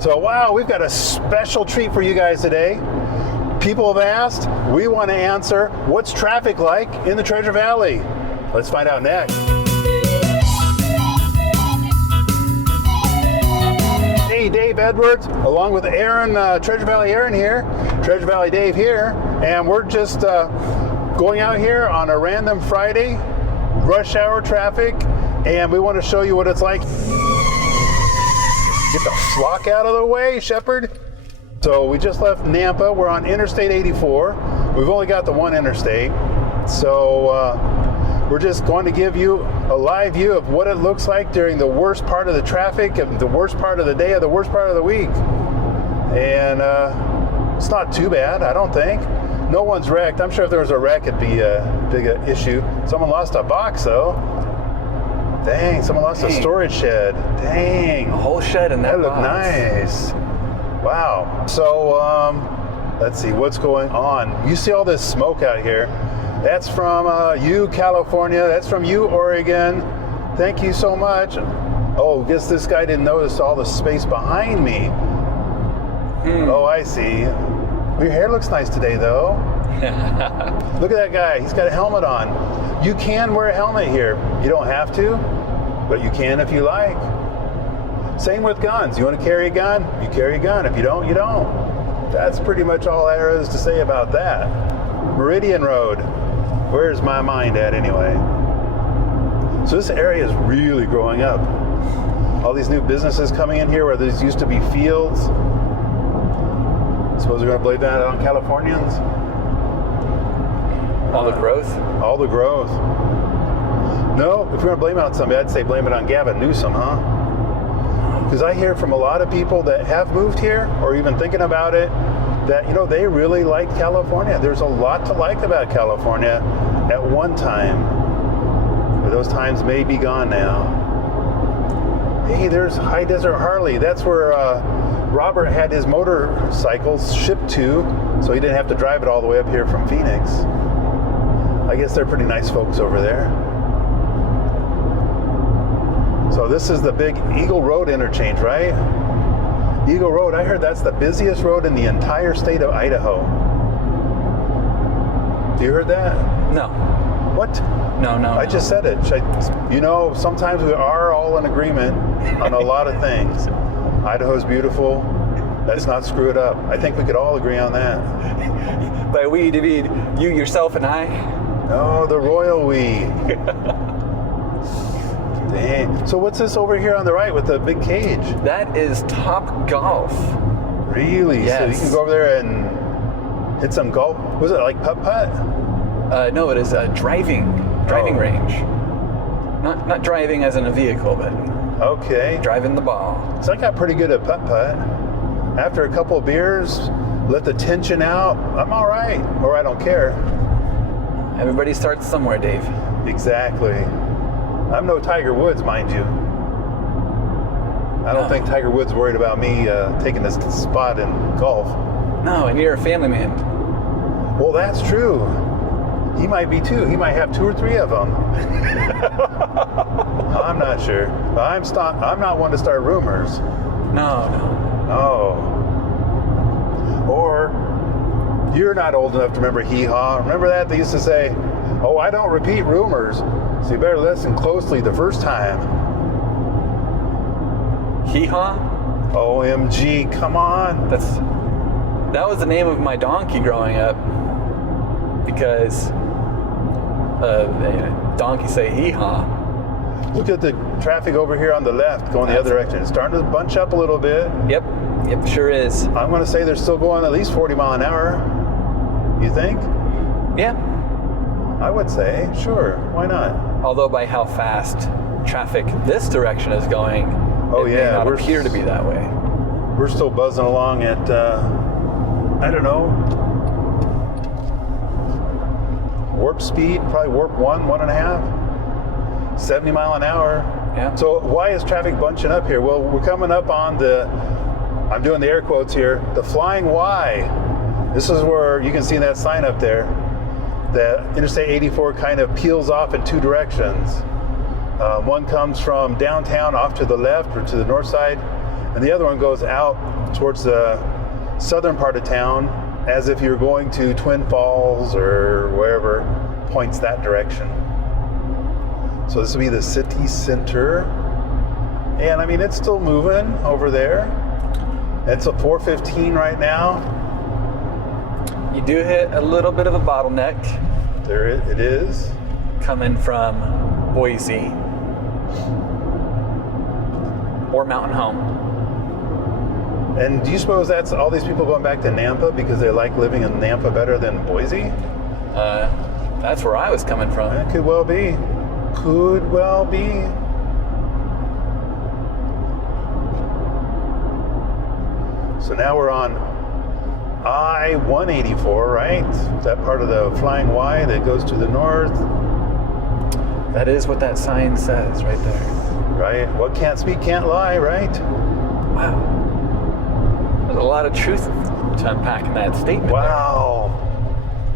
So wow, we've got a special treat for you guys today. People have asked, we want to answer, what's traffic like in the Treasure Valley? Let's find out next. Hey, Dave Edwards, along with Aaron, Treasure Valley Aaron here, Treasure Valley Dave here, and we're just going out here on a random Friday, rush hour traffic, and we want to show you what it's like. Get the flock out of the way, Shepherd. So we just left Nampa. We're on Interstate 84. We've only got the one interstate. So we're just going to give you a live view of what it looks like during the worst part of the traffic, of the worst part of the day, of the worst part of the week. And it's not too bad, I don't think. No one's wrecked. I'm sure if there was a wreck, it'd be a big issue. Someone lost a box, though. Dang, someone lost a storage shed. Dang. A whole shed in that box. That looked nice. Wow. So, let's see what's going on. You see all this smoke out here. That's from you, California. That's from you, Oregon. Thank you so much. Oh, guess this guy didn't notice all the space behind me. Oh, I see. Your hair looks nice today, though. Look at that guy. He's got a helmet on. You can wear a helmet here. You don't have to, but you can if you like. Same with guns. You want to carry a gun? You carry a gun. If you don't, you don't. That's pretty much all there is to say about that. Meridian Road. Where's my mind at anyway? So this area is really growing up. All these new businesses coming in here where there used to be fields. Suppose we're going to blame that on Californians? All the growth? All the growth. No, if we're going to blame it on somebody, I'd say blame it on Gavin Newsom, huh? Because I hear from a lot of people that have moved here or even thinking about it that, you know, they really like California. There's a lot to like about California at one time. But those times may be gone now. Hey, there's High Desert Harley. That's where Robert had his motorcycles shipped to, so he didn't have to drive it all the way up here from Phoenix. I guess they're pretty nice folks over there. So this is the big Eagle Road interchange, right? Eagle Road, I heard that's the busiest road in the entire state of Idaho. You heard that? No. What? No. I just said it. You know, sometimes we are all in agreement on a lot of things. Idaho's beautiful. Let's not screw it up. I think we could all agree on that. By we, do you mean you, yourself, and I? Oh, the royal we. Dang. So what's this over here on the right with the big cage? That is Top Golf. Really? Yes. So you can go over there and hit some golf. Was it like putt-putt? No, it is a driving range. Not driving as in a vehicle, but okay. Driving the ball. So I got pretty good at putt-putt. After a couple of beers, let the tension out, I'm all right. Or I don't care. Everybody starts somewhere, Dave. Exactly. I'm no Tiger Woods, mind you. I don't think Tiger Woods worried about me taking this spot in golf. No, and you're a family man. Well, that's true. He might be too. He might have 2 or 3 of them. I'm not sure. I'm not one to start rumors. No. Oh. Or you're not old enough to remember hee-haw. Remember that? They used to say, oh, I don't repeat rumors, so you better listen closely the first time. Hee-haw? OMG, come on. That was the name of my donkey growing up, because donkeys say hee-haw. Look at the traffic over here on the left going the other direction. It's starting to bunch up a little bit. Yep, sure is. I'm going to say they're still going at least 40 mile an hour. You think? Yeah. I would say, sure. Why not? Although by how fast traffic this direction is going, it may not appear to be that way. We're still buzzing along at, I don't know, warp speed, probably warp 1.5, 70 mile an hour. Yeah. So why is traffic bunching up here? Well, we're coming up on I'm doing the air quotes here, the Flying Y. This is where you can see that sign up there. That Interstate 84 kind of peels off in 2 directions. One comes from downtown off to the left or to the north side, and And the other one goes out towards the southern part of town as if you're going to Twin Falls or wherever points that direction. So this will be the city center. And I mean, it's still moving over there. It's a 4:15 right now. You do hit a little bit of a bottleneck. There it is. Coming from Boise or Mountain Home. And do you suppose that's all these people going back to Nampa because they like living in Nampa better than Boise? That's where I was coming from. That could well be. Could well be. So now we're on I-184, right? That part of the Flying Y that goes to the north. That is what that sign says right there. Right? What can't speak can't lie, right? Wow. There's a lot of truth to unpack in that statement. Wow.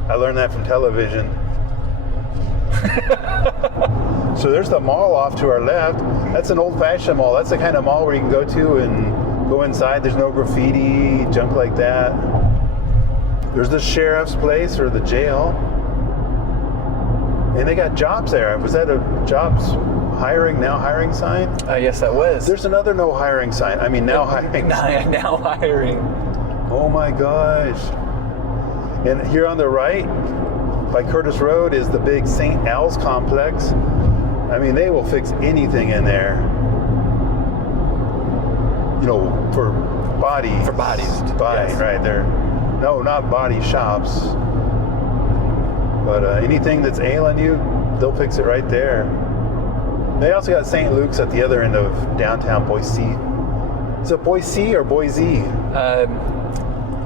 I learned that from television. So there's the mall off to our left. That's an old-fashioned mall. That's the kind of mall where you can go to and go inside. There's no graffiti, junk like that. There's the sheriff's place or the jail. And they got jobs there. Was that a jobs hiring, now hiring sign? Yes, that was. There's another no hiring sign. I mean, now hiring. Now hiring. Oh my gosh. And here on the right, by Curtis Road, is the big St. Al's complex. I mean, they will fix anything in there. You know, for bodies. For bodies. Yes. Right there. No, not body shops. But anything that's ailing you, they'll fix it right there. They also got St. Luke's at the other end of downtown Boise. Is it Boise or Boise?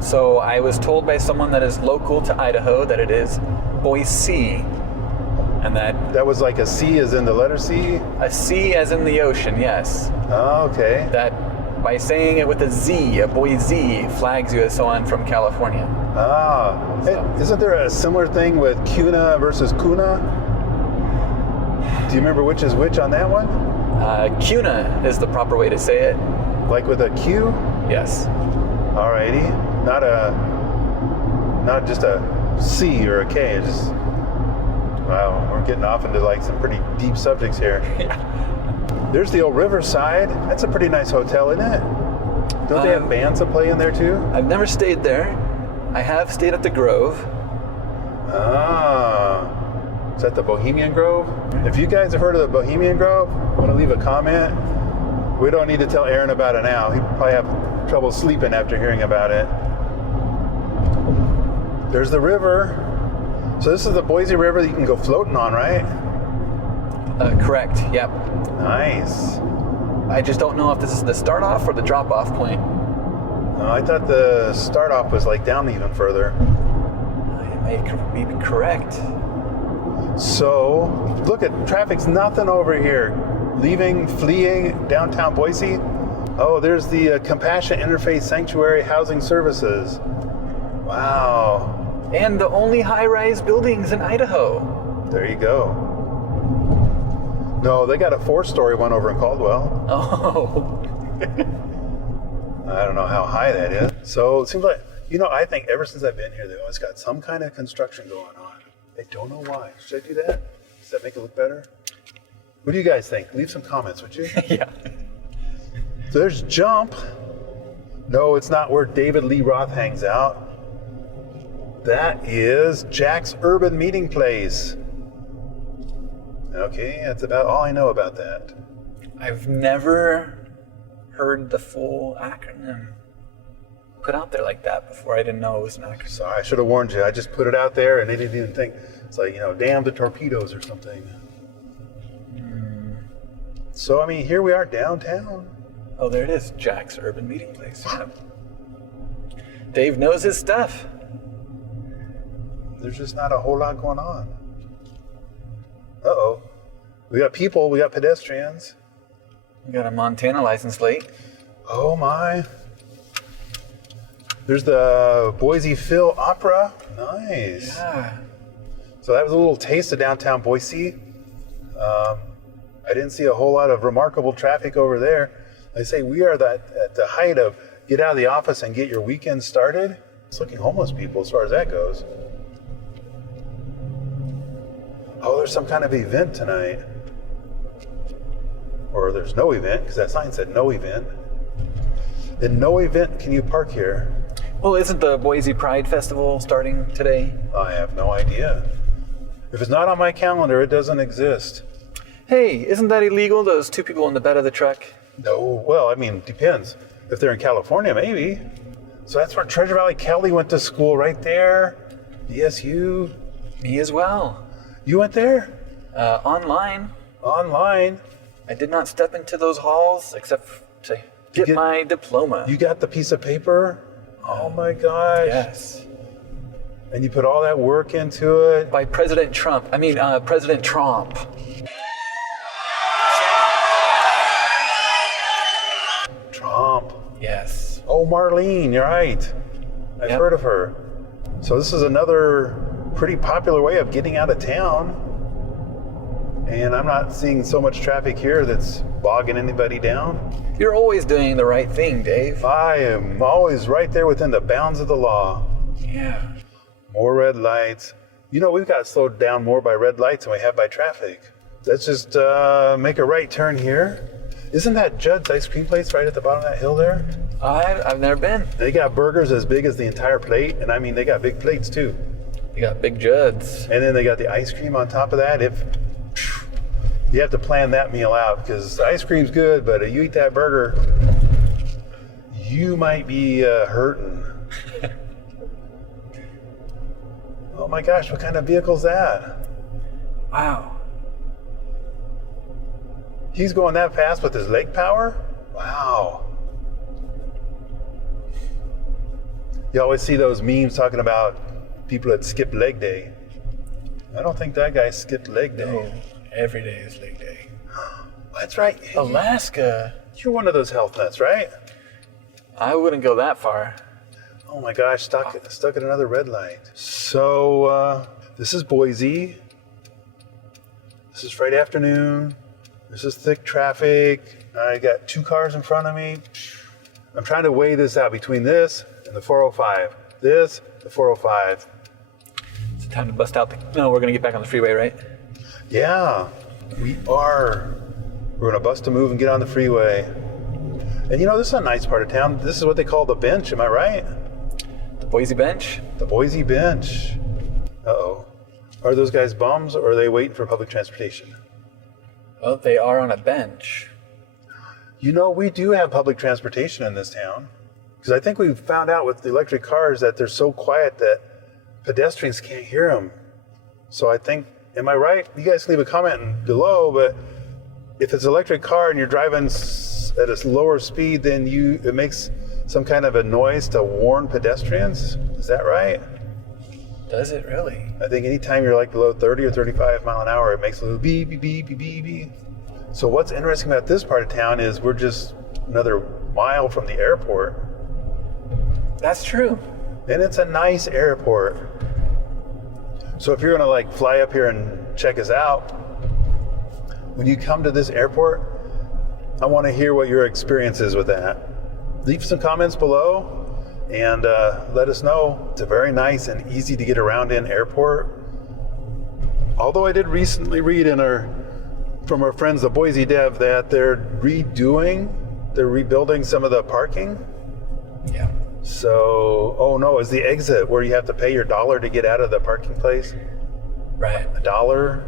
So I was told by someone that is local to Idaho that it is Boise. And that was like a C as in the letter C? A C as in the ocean, yes. Oh, okay. That by saying it with a Z, a Boise, flags you as someone from California. Ah. So. Hey, isn't there a similar thing with Kuna versus Kuna? Do you remember which is which on that one? Kuna is the proper way to say it. Like with a Q? Yes. Alrighty. Not just a C or a K. It's just, wow, we're getting off into like some pretty deep subjects here. Yeah. There's the old Riverside. That's a pretty nice hotel, isn't it? Don't they have bands that play in there too? I've never stayed there. I have stayed at the Grove. Ah. Is that the Bohemian Grove? If you guys have heard of the Bohemian Grove, want to leave a comment? We don't need to tell Aaron about it now. He'd probably have trouble sleeping after hearing about it. There's the river. So this is the Boise River that you can go floating on, right? Correct, yep. Nice. I just don't know if this is the start-off or the drop-off point. I thought the start-off was like down even further. It may be correct. So, look at traffic's nothing over here. Fleeing downtown Boise. Oh, there's the Compassion Interfaith Sanctuary Housing Services. Wow. And the only high-rise buildings in Idaho. There you go. No, they got a 4-story one over in Caldwell. Oh. I don't know how high that is. So it seems like, I think ever since I've been here, they've always got some kind of construction going on. I don't know why. Should I do that? Does that make it look better? What do you guys think? Leave some comments, would you? Yeah. So there's Jump. No, it's not where David Lee Roth hangs out. That is Jack's Urban Meeting Place. Okay, that's about all I know about that. I've never heard the full acronym put out there like that before. I didn't know it was an acronym. Sorry, I should have warned you. I just put it out there and they didn't even think. It's like, damn the torpedoes or something. So, I mean, here we are downtown. Oh, there it is. Jack's Urban Meeting Place. Yeah. Dave knows his stuff. There's just not a whole lot going on. Uh-oh. We got people, we got pedestrians. We got a Montana license plate. Oh my. There's the Boise Phil Opera. Nice. Yeah. So that was a little taste of downtown Boise. I didn't see a whole lot of remarkable traffic over there. I say we are at the height of get out of the office and get your weekend started. It's looking homeless people as far as that goes. Oh, there's some kind of event tonight. Or there's no event, because that sign said no event. In no event can you park here. Well, isn't the Boise Pride Festival starting today? I have no idea. If it's not on my calendar, it doesn't exist. Hey, isn't that illegal, those two people in the bed of the truck? No, well, I mean, depends. If they're in California, maybe. So that's where Treasure Valley Kelly went to school, right there. BSU. Me as well. You went there? Online. Online. I did not step into those halls except to get my diploma. You got the piece of paper? Oh my gosh. Yes. And you put all that work into it? By President Trump. President Trump. Trump. Yes. Oh, Marlene, you're right. I've heard of her. So this is another pretty popular way of getting out of town. And I'm not seeing so much traffic here that's bogging anybody down. You're always doing the right thing, Dave. I am always right there within the bounds of the law. Yeah. More red lights. You know, we've got slowed down more by red lights than we have by traffic. Let's just make a right turn here. Isn't that Judd's ice cream place right at the bottom of that hill there? I've never been. They got burgers as big as the entire plate, and I mean, they got big plates too. You got big Judds. And then they got the ice cream on top of that. You have to plan that meal out, because ice cream's good, but if you eat that burger, you might be hurting. Oh my gosh, what kind of vehicle's that? Wow. He's going that fast with his leg power? Wow. You always see those memes talking about people that skip leg day. I don't think that guy skipped leg day. No, every day is leg day. That's right. Alaska. You're one of those health nuts, right? I wouldn't go that far. Oh my gosh, stuck at another red light. So, this is Boise. This is Friday afternoon. This is thick traffic. I got two cars in front of me. I'm trying to weigh this out between this and the 405. This, the 405. It's time to bust out No, we're going to get back on the freeway, right? Yeah, we are. We're going to bust a move and get on the freeway. And you know, this is a nice part of town. This is what they call the bench, am I right? The Boise Bench? The Boise Bench. Uh-oh. Are those guys bums, or are they waiting for public transportation? Well, they are on a bench. You know, we do have public transportation in this town. Because I think we've found out with the electric cars that they're so quiet that pedestrians can't hear them. So I think, am I right? You guys can leave a comment below, but if it's an electric car and you're driving at a lower speed, then it makes some kind of a noise to warn pedestrians. Is that right? Does it really? I think anytime you're like below 30 or 35 mile an hour, it makes a little beep, beep, beep, beep, beep, beep. So what's interesting about this part of town is we're just another mile from the airport. That's true. And it's a nice airport. So if you're gonna like fly up here and check us out, when you come to this airport, I wanna hear what your experience is with that. Leave some comments below and let us know. It's a very nice and easy to get around in airport. Although I did recently read from our friends, the Boise Dev, that they're rebuilding some of the parking. Yeah. So, oh no, is the exit where you have to pay your $1 to get out of the parking place? Right. $1?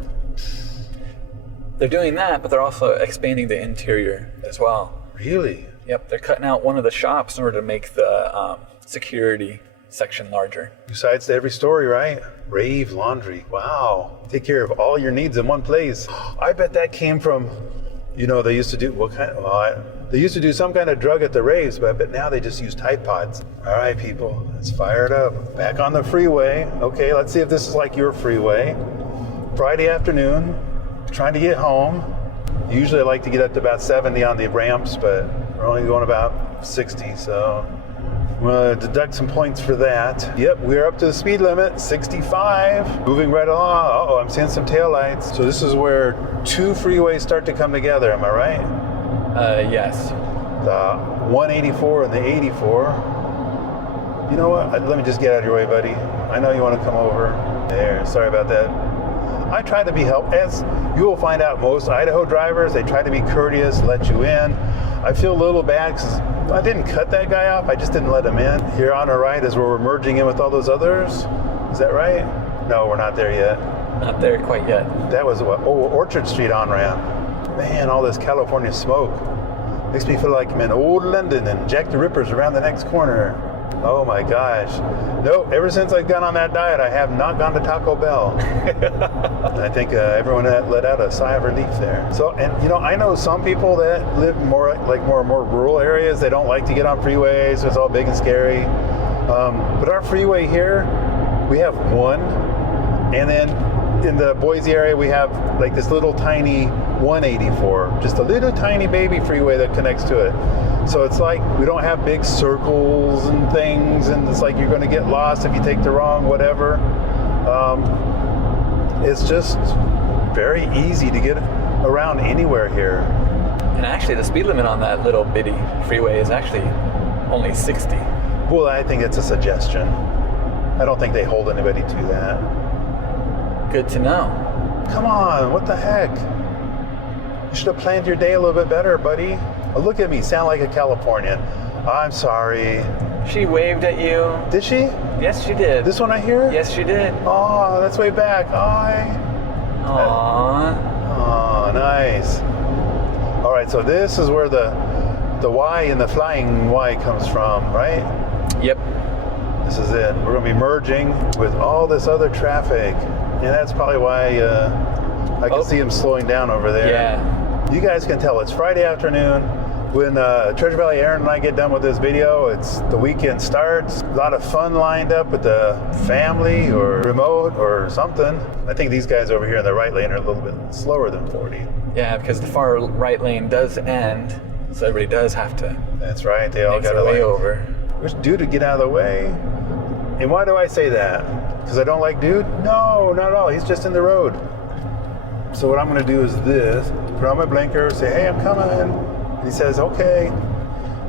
They're doing that, but they're also expanding the interior as well. Really? Yep, they're cutting out one of the shops in order to make the security section larger. Besides to every story, right? Rave Laundry. Wow. Take care of all your needs in one place. I bet that came from, you know, they used to do they used to do some kind of drug at the raves, but now they just use Tide Pods. All right, people, let's fire it up. Back on the freeway. Okay, let's see if this is like your freeway. Friday afternoon, trying to get home. Usually I like to get up to about 70 on the ramps, but we're only going about 60, so I'm gonna deduct some points for that. Yep, we're up to the speed limit, 65. Moving right along. Uh-oh, I'm seeing some taillights. So this is where two freeways start to come together, am I right? Yes. the 184 and the 84. You know what? Let me just get out of your way, buddy. I know you want to come over. There, sorry about that. I try to be helpful. As you will find out, most Idaho drivers, they try to be courteous, let you in. I feel a little bad because I didn't cut that guy off. I just didn't let him in. Here on our right is where we're merging in with all those others. Is that right? No, we're not there yet. Not there quite yet. That was what? Oh, Orchard Street on-ramp. Man, all this California smoke. Makes me feel like I'm in old London and Jack the Ripper's around the next corner. Oh my gosh. No, ever since I've gone on that diet, I have not gone to Taco Bell. I think everyone let out a sigh of relief there. So, and you know, I know some people that live more rural areas. They don't like to get on freeways. It's all big and scary. But our freeway here, we have one. And then in the Boise area, we have like this little tiny 184, just a little tiny baby freeway that connects to it. So it's like we don't have big circles and things, and it's like you're going to get lost if you take the wrong whatever. It's just very easy to get around anywhere here. And actually, the speed limit on that little bitty freeway is actually only 60. Well, I think it's a suggestion. I don't think they hold anybody to that. Good to know. Come on, what the heck? You should have planned your day a little bit better, buddy. Oh, look at me, sound like a Californian. I'm sorry. She waved at you. Did she? Yes, she did. This one I hear? Yes, she did. Oh, that's way back. Aww. Oh, nice. All right, so this is where the Y in the flying Y comes from, right? Yep. This is it. We're going to be merging with all this other traffic. And that's probably why I can see him slowing down over there. Yeah. You guys can tell it's Friday afternoon. When Treasure Valley Aaron and I get done with this video, it's the weekend starts. A lot of fun lined up with the family or remote or something. I think these guys over here in the right lane are a little bit slower than 40. Yeah, because the far right lane does end, so everybody does have to. That's right. They all got to way over. Wish Dude to get out of the way. And why do I say that? Because I don't like Dude? No, not at all. He's just in the road. So what I'm going to do is this. Put on my blinker, say, hey, I'm coming. And he says, okay.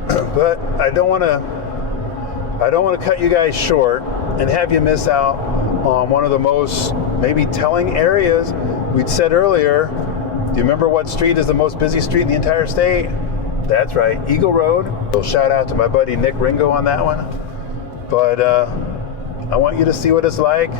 But I don't want to cut you guys short and have you miss out on one of the most maybe telling areas. We'd said earlier, do you remember what street is the most busy street in the entire state? That's right, Eagle Road. So shout out to my buddy Nick Ringo on that one. But I want you to see what it's like,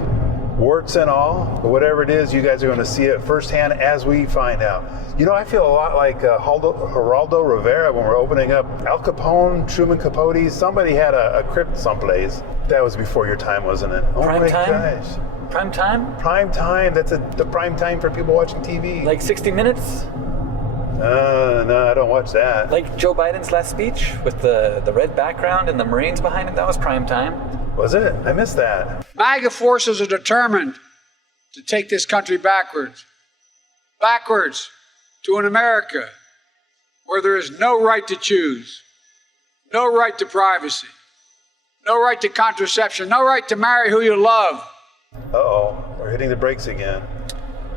warts and all. But whatever it is, you guys are going to see it firsthand as we find out. You know, I feel a lot like Geraldo Rivera when we're opening up Al Capone, Truman Capote. Somebody had a crypt someplace. That was before your time, wasn't it? Oh Prime my time? gosh. Prime time? Prime time. That's the prime time for people watching TV. Like 60 Minutes? No, I don't watch that. Like Joe Biden's last speech with the red background and the Marines behind it? That was prime time. Was it? I missed that. MAGA forces are determined to take this country backwards to an America where there is no right to choose, no right to privacy, no right to contraception, no right to marry who you love. Uh-oh, we're hitting the brakes again.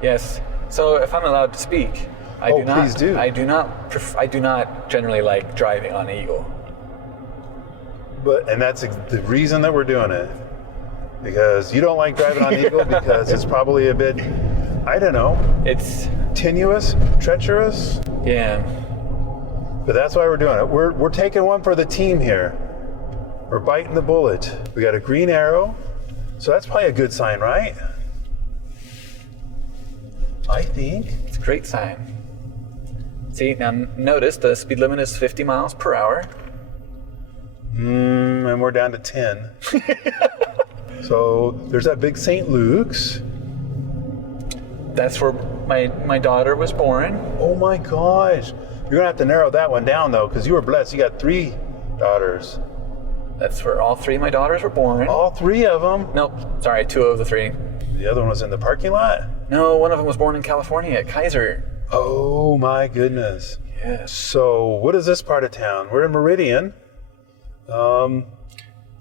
Yes. So if I'm allowed to speak, please do. I do not generally like driving on Eagle. And that's the reason that we're doing it. Because you don't like driving on Eagle because it's probably a bit, I don't know. It's tenuous, treacherous. Yeah. But that's why we're doing it. We're taking one for the team here. We're biting the bullet. We got a green arrow. So that's probably a good sign, right? I think. It's a great sign. See, now notice the speed limit is 50 miles per hour. And we're down to 10. So there's that big St. Luke's. That's where my daughter was born. Oh my gosh. You're going to have to narrow that one down though, because you were blessed. You got 3 daughters. That's where all 3 of my daughters were born. All 3 of them? Nope, sorry, 2 of the 3. The other one was in the parking lot? No, one of them was born in California at Kaiser. Oh my goodness. Yes. So what is this part of town? We're in Meridian.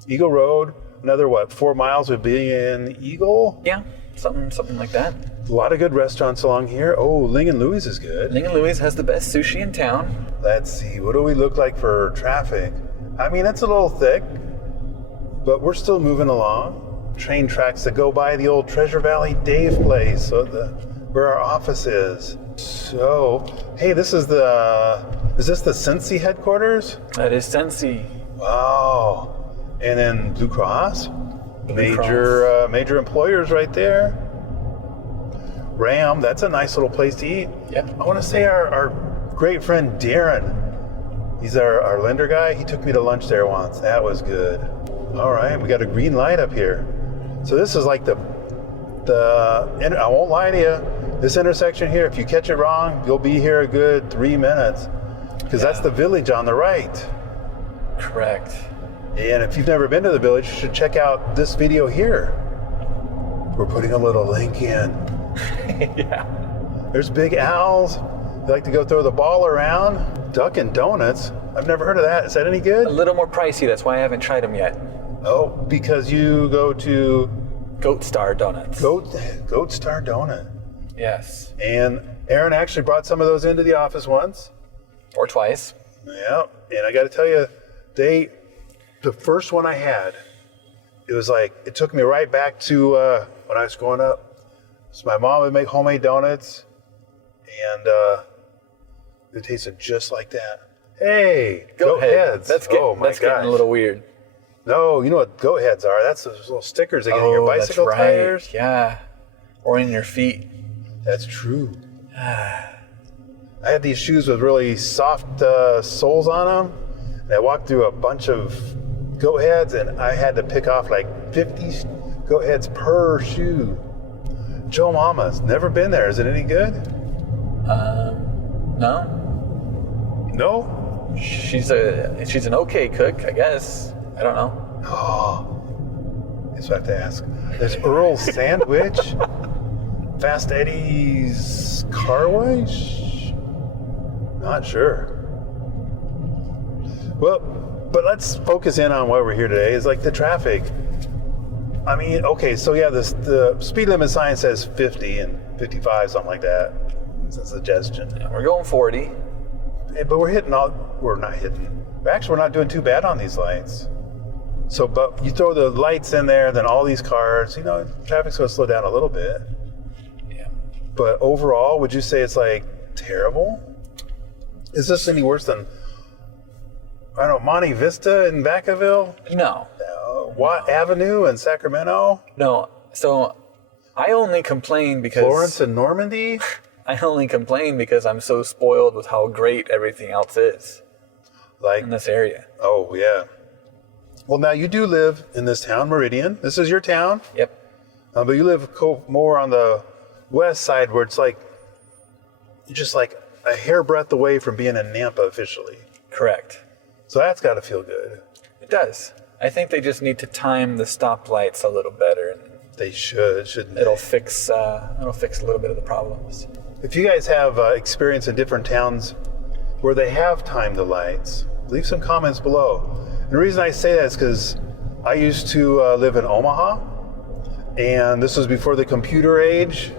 Eagle Road. Another 4 miles would be in Eagle? Yeah, something like that. A lot of good restaurants along here. Oh, Ling and Louie's is good. Ling and Louie's has the best sushi in town. Let's see, what do we look like for traffic? I mean, it's a little thick, but we're still moving along. Train tracks that go by the old Treasure Valley Dave place, where our office is. So, hey, is this the Cincy headquarters? That is Cincy. Wow. And then Blue Cross? Blue Cross. Major employers right there. Ram, that's a nice little place to eat. Yep. I want to say our great friend Darren, he's our lender guy. He took me to lunch there once. That was good. All right, we got a green light up here. So this is like I won't lie to you, this intersection here, if you catch it wrong, you'll be here a good 3 minutes, because that's the village on the right. Correct. And if you've never been to the village, you should check out this video here. We're putting a little link in. Yeah. There's Big Al's. They like to go throw the ball around. Dunkin' Donuts. I've never heard of that. Is that any good? A little more pricey. That's why I haven't tried them yet. Oh, because you go to Goat Star Donuts. Goat Star Donut. Yes. And Aaron actually brought some of those into the office once. Or twice. Yeah. And I got to tell you, the first one I had, it was like, it took me right back to when I was growing up. So my mom would make homemade donuts, and it tasted just like that. Hey, goat heads. That's getting a little weird. No, you know what goat heads are? That's those little stickers they get in your bicycle that's right. tires. Yeah. Or in your feet. That's true. I had these shoes with really soft soles on them, and I walked through a bunch of goat heads, and I had to pick off like 50 goat heads per shoe. Joe Mama's, never been there. Is it any good? No. No? She's an okay cook, I guess. I don't know. Oh, guess I have to ask. There's Earl's Sandwich, Fast Eddie's Car Wash. Not sure. Well, but let's focus in on why we're here today. Is like the traffic. I mean, okay, so yeah, the speed limit sign says 50 and 55, something like that. It's a suggestion. Yeah, we're going 40. Hey, but we're not hitting. Actually, we're not doing too bad on these lights. So, but you throw the lights in there, then all these cars, traffic's going to slow down a little bit. Yeah. But overall, would you say it's like terrible? Is this any worse than, I don't know, Monte Vista in Vacaville? No. Watt Avenue in Sacramento? No. So I only complain because Florence and Normandy? I only complain because I'm so spoiled with how great everything else is Like in this area. Oh, yeah. Well, now you do live in this town, Meridian. This is your town. Yep. But you live more on the west side where it's like, you're just like a hairbreadth away from being in Nampa officially. Correct. So that's got to feel good. It does. I think they just need to time the stoplights a little better, and They shouldn't it'll they? fix a little bit of the problems. If you guys have experience in different towns where they have timed the lights, leave some comments below. And the reason I say that is because I used to live in Omaha, and this was before the computer age,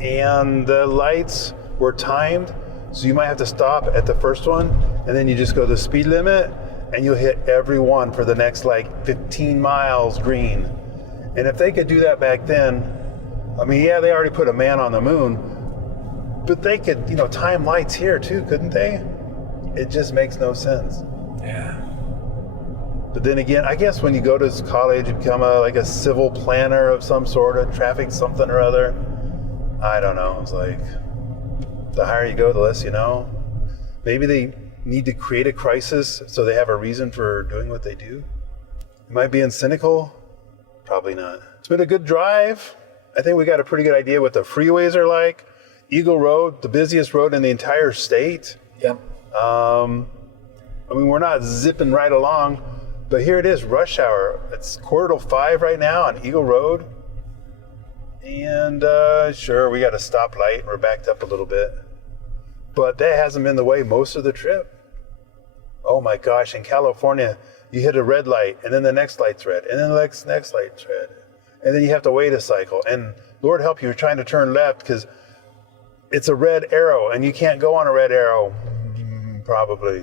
and the lights were timed, so you might have to stop at the first one, and then you just go the speed limit, and you'll hit every one for the next like 15 miles green. And if they could do that back then, I mean, yeah, they already put a man on the moon, but they could, time lights here too, couldn't they? It just makes no sense. Yeah. But then again, I guess when you go to college, you become a civil planner of some sort, of traffic something or other. I don't know. It's like, the higher you go, the less you know. Maybe they need to create a crisis so they have a reason for doing what they do. Am I being cynical? Probably not. It's been a good drive. I think we got a pretty good idea what the freeways are like. Eagle Road, the busiest road in the entire state. Yep. We're not zipping right along, but here it is, rush hour. It's 4:45 right now on Eagle Road. And sure, we got a stoplight. We're backed up a little bit. But that hasn't been the way most of the trip. Oh my gosh, in California, you hit a red light, and then the next light's red, and then the next light's red. And then you have to wait a cycle. And Lord help you, you're trying to turn left because it's a red arrow and you can't go on a red arrow, probably.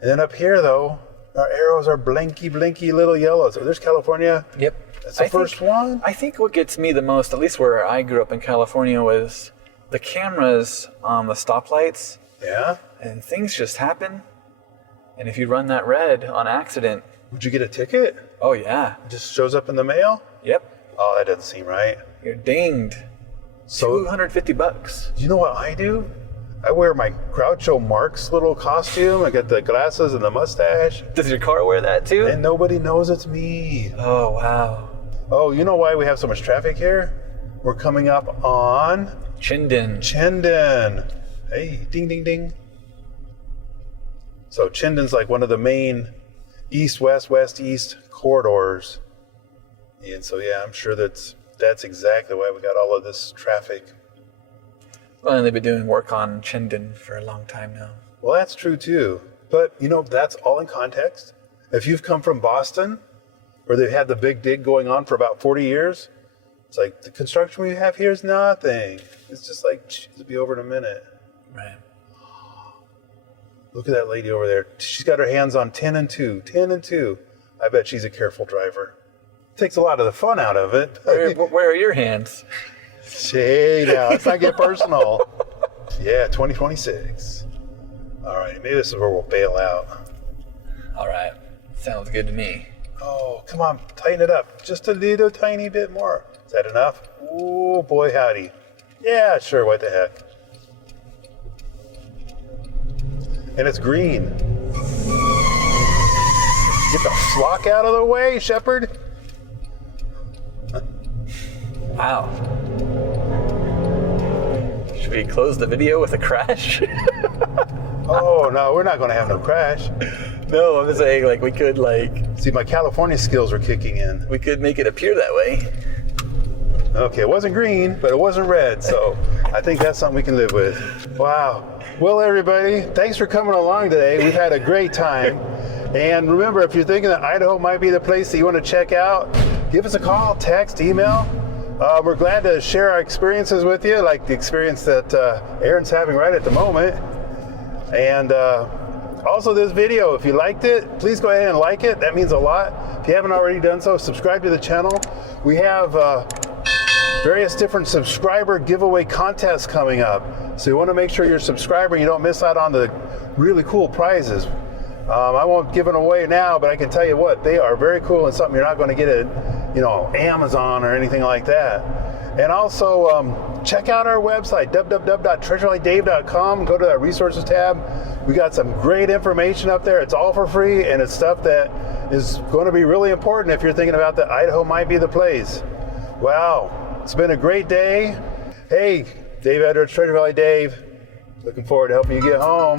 And then up here though, our arrows are blinky little yellows. Oh, there's California. Yep. That's the first one? I think what gets me the most, at least where I grew up in California, was the cameras on the stoplights. Yeah? And things just happen. And if you run that red on accident... Would you get a ticket? Oh, yeah. It just shows up in the mail? Yep. Oh, that doesn't seem right. You're dinged. So, $250. You know what I do? I wear my Groucho Marx little costume. I got the glasses and the mustache. Does your car wear that too? And nobody knows it's me. Oh, wow. Oh, you know why we have so much traffic here? We're coming up on... Chinden. Hey, ding, ding, ding. So Chinden's like one of the main east-west, west-east corridors. And so, yeah, I'm sure that's exactly why we got all of this traffic. Well, and they've been doing work on Chinden for a long time now. Well, that's true, too. But, you know, that's all in context. If you've come from Boston, where they've had the big dig going on for about 40 years, it's like, the construction we have here is nothing. It's just like, it'll be over in a minute. Right. Look at that lady over there. She's got her hands on 10 and 2. I bet she's a careful driver. Takes a lot of the fun out of it. Where are your hands? Hey, now, let's not get personal. Yeah, 2026. All right, maybe this is where we'll bail out. All right. Sounds good to me. Oh, come on, tighten it up. Just a little tiny bit more. Is that enough? Oh, boy, howdy. Yeah, sure, what the heck. And it's green. Get the flock out of the way, Shepherd. Wow. Should we close the video with a crash? Oh, no, we're not going to have no crash. No, I'm just saying, like, we could, like... See, my California skills are kicking in. We could make it appear that way. Okay, it wasn't green, but it wasn't red, so I think that's something we can live with. Wow. Well, everybody, thanks for coming along today. We've had a great time. And remember, if you're thinking that Idaho might be the place that you want to check out, give us a call, text, email. We're glad to share our experiences with you, like the experience that Aaron's having right at the moment. And also this video, if you liked it, please go ahead and like it. That means a lot. If you haven't already done so, subscribe to the channel. We have various different subscriber giveaway contests coming up. So you want to make sure you're a subscriber and you don't miss out on the really cool prizes. I won't give it away now, but I can tell you what, they are very cool and something you're not going to get at, Amazon or anything like that. And also, check out our website, www.treasurelikeDave.com. Go to that resources tab. We got some great information up there. It's all for free, and it's stuff that is going to be really important if you're thinking about that Idaho might be the place. Wow, it's been a great day. Hey, Dave Edwards, Treasure Valley Dave. Looking forward to helping you get home.